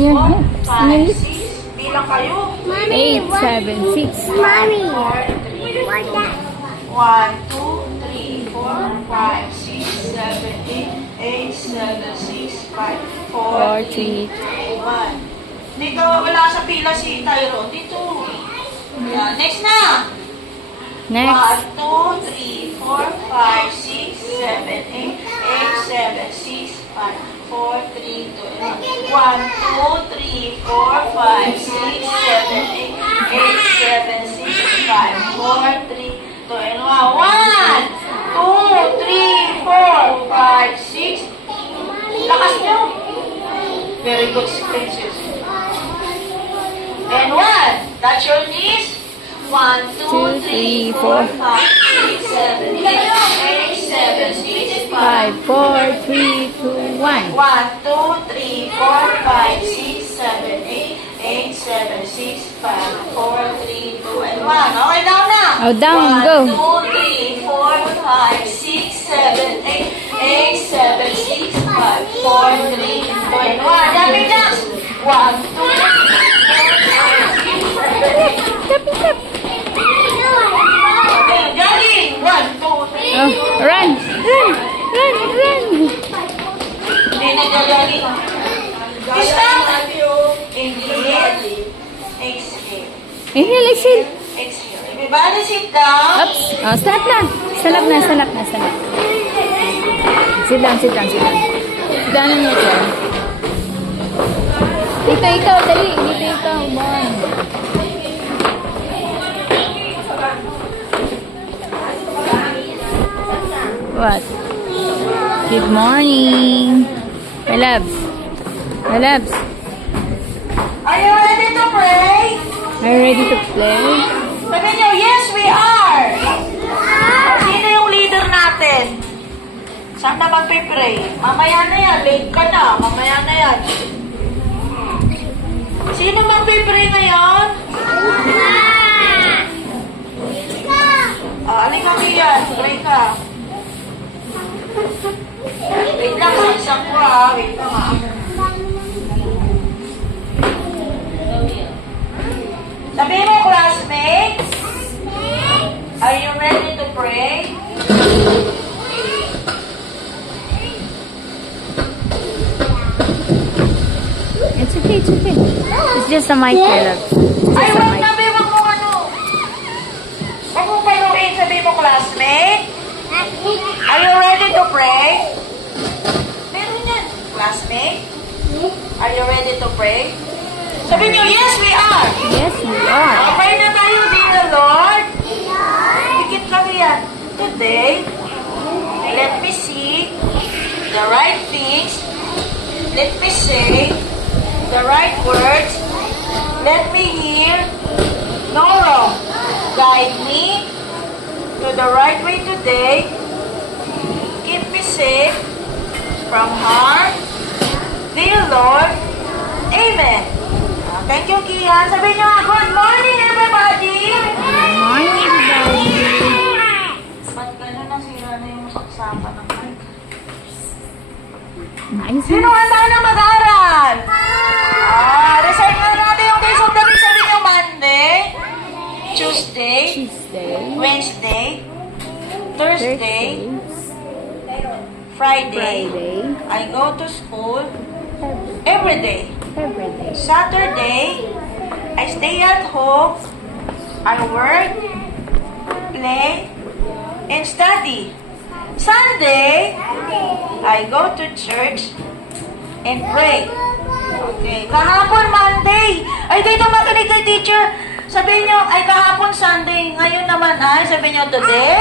4, 5, 6. Bilang kayo. 8, 7, 6. Mommy. 1, 2, 3, 4, 5, 6, 7, 8, 7, 6, 5, 4, 3, 2, 1. Dito, wala sa pila si Tyrone. Dito. Yan. Next na. Next. 1, 2, 3, 4, 5, 6, 7, 8, 7, 6, 5, 4, 3, 2, 1. 1, 2, 3, 4, 5, 6, 7, 8, 7, 6, 5, 4, 3, 2, 1. 1, 2, 3, 4, 5, 6. Lakas nyo. Very good, princess. And 1. Touch your knees. 1, 2, 3, 4, 5, 6, 7, 8, 7, 6, 5, 4, 3, 2, 1. 1, 2, 3, 4, 5, 6, 7, 8, 7, 6, 5, 4, 3, 2, and 1. Okay, down na. Oh, down, go. 1, 2, 3, 4, 5, 6, 7, 8, 7, 6, 5, 4, 3, 2, and 1. Jumping jacks. 1, 2, 3, 4, 5, 6, 7, 8. Okay, jogging. 1, 2, 3, 4, Run! Run! Run! Run! Hindi nag-jogging. Stop. Inhale. Exhale. Inhale, exhale. Exhale. Everybody sit down. Oops. Oh, stand up na. Stand up na, stand up na, stand up. Sit down, sit down, sit down. Sit down na siya. Dito ikaw, dali. Dito ikaw. One. What? Good morning. My loves. My loves. Are you ready to pray? Are you ready to play? Sabi niyo, yes, we are. Sino yung leader natin? Saan na magpe-pray? Mamaya na yan. Late ka na. Mamaya na yan. Sino magpe-pray ngayon? Alin kami yan. Pray ka. Wait lang. Isang ko ha. Wait lang ha. Sabihin mo, classmates. Are you ready to pray? It's okay, it's okay. It's just a mic, my love. It's Ay, just a wag mic. na, be. Wag mo ano. Wag mo paluin. Sabihin mo, classmate. Are you ready to pray? Meron yan. Classmate? Are you ready to pray? Sabihin niyo, yes, we are. Yes, we are. Pray na tayo, dear Lord. Dikit kami yan. Today, let me see the right things. Let me say the right words. Let me hear no wrong. Guide me to the right way today. Keep me safe from harm. Dear Lord, Amen. Thank you, Kian. Sabihin niyo, good morning, everybody. Good morning, everybody. Ba't gano'n nasira na yung saksapan ng mic? Nice. Sino handa na mag-aral? Recite na natin yung days of the week. Sabihin niyo, Monday, Tuesday, Tuesday. Wednesday, Thursday, Friday. I go to school every day. Every day. Saturday, I stay at home, I work, play, and study. Sunday, I go to church and pray. Okay. Kahapon, Monday. Ay, dito makinig kay teacher. Sabihin nyo, ay kahapon, Sunday. Ngayon naman ay, sabihin nyo, today.